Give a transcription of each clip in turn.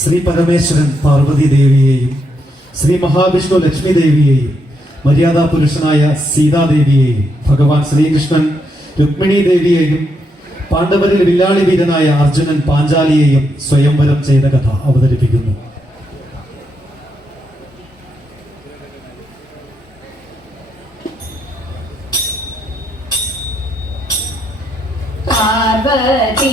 ശ്രീ പരമേശ്വരൻ പാർവതി ദേവിയെയും ശ്രീ മഹാവിഷ്ണു ലക്ഷ്മി ദേവിയെയും മര്യാദാ പുരുഷനായ സീതാദേവിയെയും ഭഗവാൻ ശ്രീകൃഷ്ണൻ രുക്മിണി ദേവിയെയും പാണ്ഡവരിൽ വില്ലാളി വീരനായ അർജുനൻ പാഞ്ചാലിയെയും സ്വയംവരം ചെയ്ത കഥ അവതരിപ്പിക്കുന്നു. Parvathi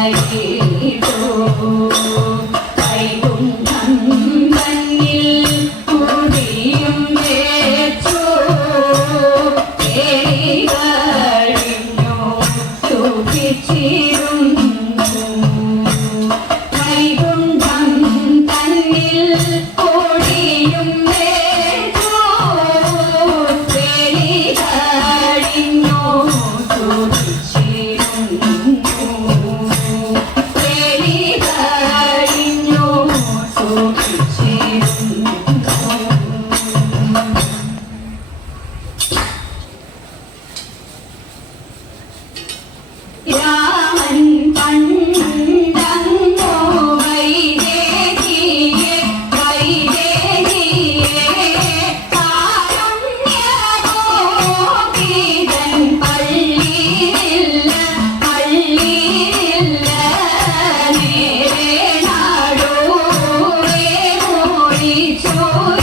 Thank you. amor.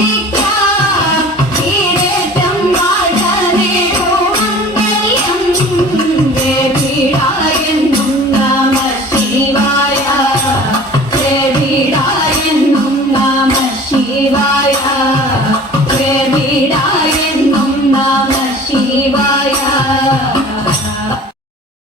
Thank you.